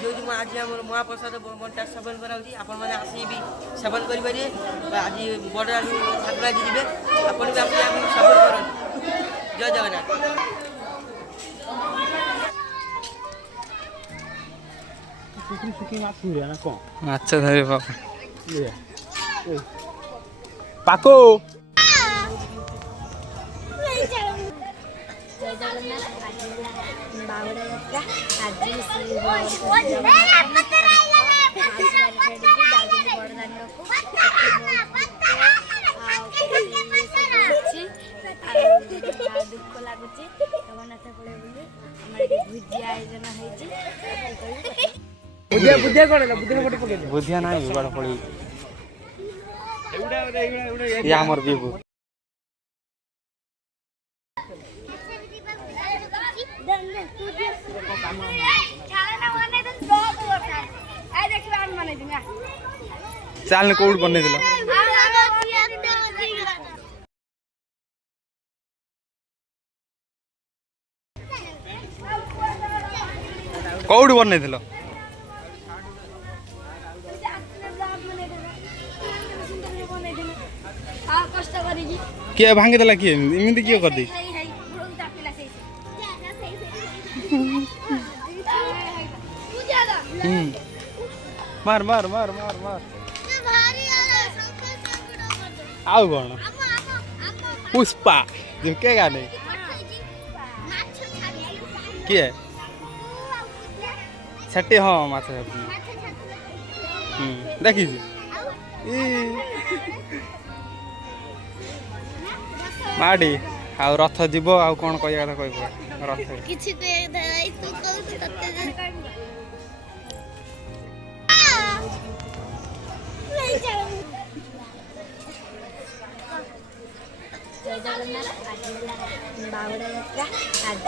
आज हूँ आज आम महाप्रसाद बंटा सेवन कराऊँगी आपण मैंने आसी भी सेवन करेंगे आज बड़ ठाकुर आज जी आपण भी सेवन कर जय जगन्नाथ। माछ धरे पाको बावड़ा यात्रा आज दुख लगुच जगन्नाथ पड़े बोली भोजी आयोजन बुधिया ना बड़ पड़ी आमर बीबू चाल कौट बन कौट बन किए भांगी देला किए इमिति किए कर दी मार मार मार मार मार आउ कौन पुष्पा जो के गाने किए छठी हाँ माछ देखी माड़ी आउ रथ जीव आउ कौन कह रथ जय जगन्नाथ बावड़ा यात्रा आज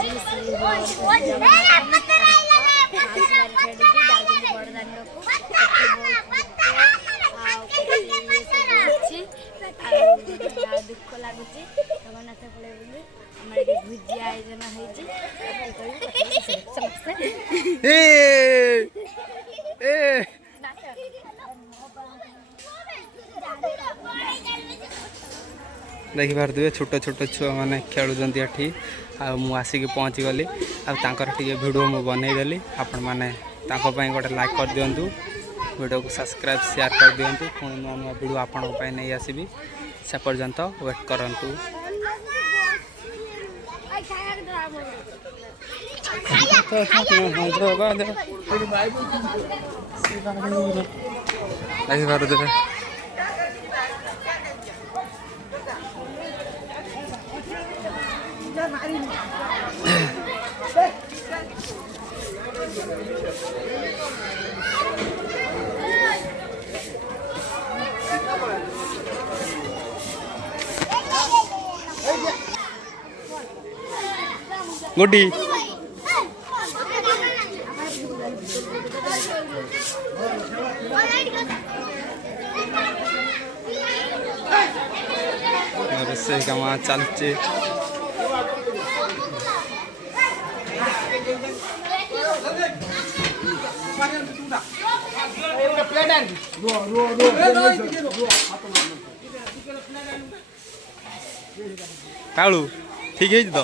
दुख लगुच जगन्नाथ पड़े बोली भोजी आयोजन देखी पारे छोट छोट छुआ मैंने खेलुंट ये आसिक पहुँची गली आगे भिडियो मुझे बनईदेली आपण मैंने गोटे लाइक कर दिंतु वीडियो को सब्सक्राइब शेयर कर दिंतु पुणी नुआ नुआ वीडियो आपण नहीं आसबि से पर्यंत वेट करंतु। देखी पारे गुड्डी रोसे काम चलचे कालू ठीक है तो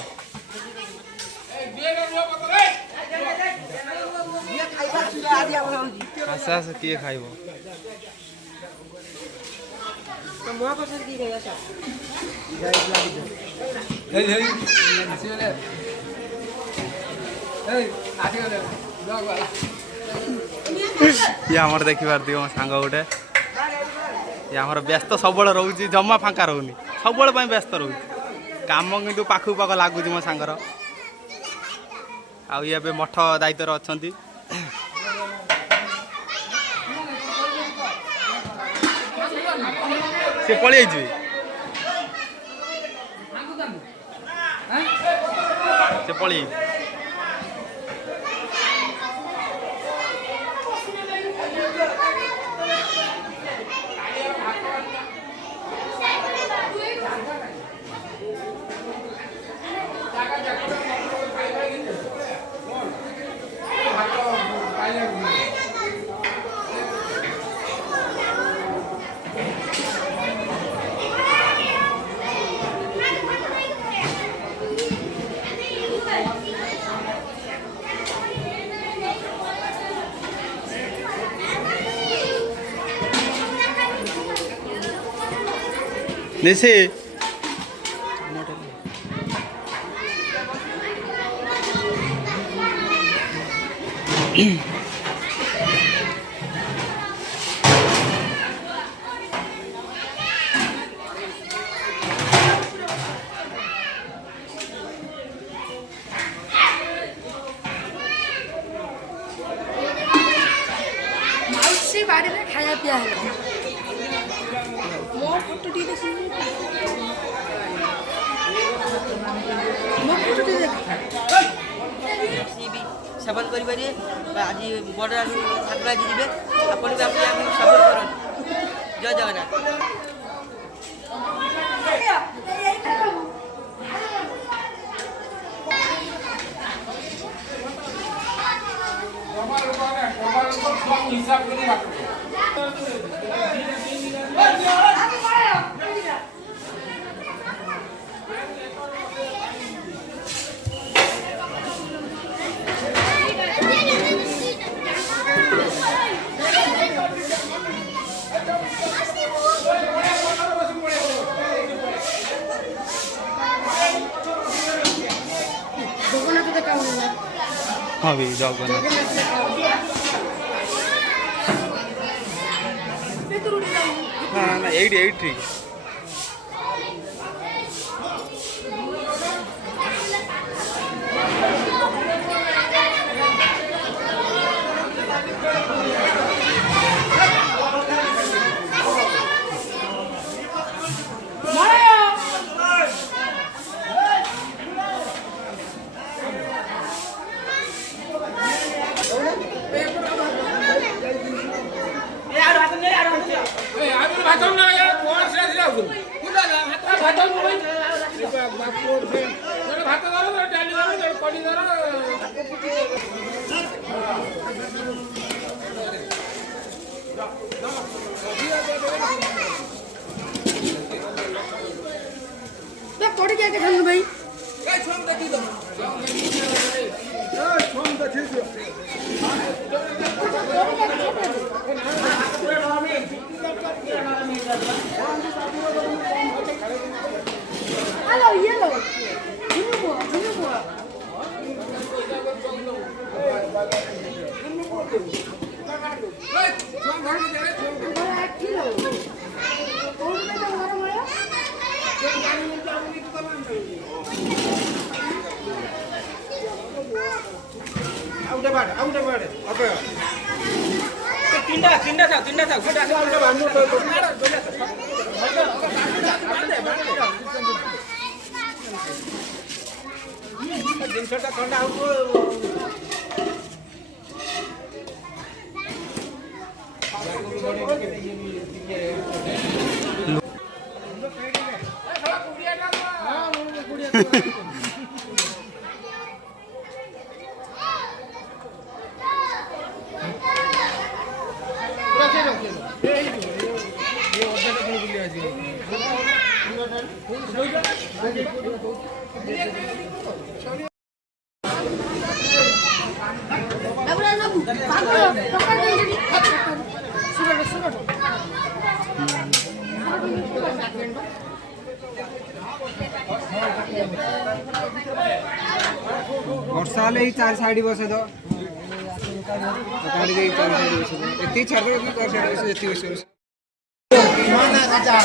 आस आस किए खाइब ये आमर देखी पार्थ मो सांग गोटे ये आमर व्यस्त सब रोचे जमा फांका रोनी सब व्यस्त रोच काम किंतु पाखु पाख लगुच मो सांगर आउ ये मठ दायित्व अच्छा से पलि से पलि Hãy subscribe cho kênh Ghiền Mì Gõ để không bỏ lỡ những video hấp dẫn। Nishi ମାଉସୀ ବାଡ଼ିରେ ଖାଇବା ପିଇବା ହେଲା ମୋ ଫଟୋ ଟିକେ ଦେଖିବି ମୋ ଫଟୋ ଟିକେ ଦେଖ ଆସିକି ବି ସେବନ କରିପାରିବେ ଆଜି ବଡ଼ ଠାକୁର ଆଜି ଯିବେ ଆପଣ ବି ଆମକୁ ସପୋର୍ଟ କରନ୍ତୁ ଜୟ ଜଗନ୍ନାଥ। हाँ भी जगन्नाथ ना ना ना 8 पढ़ क्या के खानु भाई हेलो ये लो ଜିନିଷଟା ଥଣ୍ଡା ହଉଥିବ वर्षा हेल्ले 4 साइड बसे तो गाड़ी 4 साइड बसे एति छाड़ दो 4 साइड बसे एति बसे माना राजा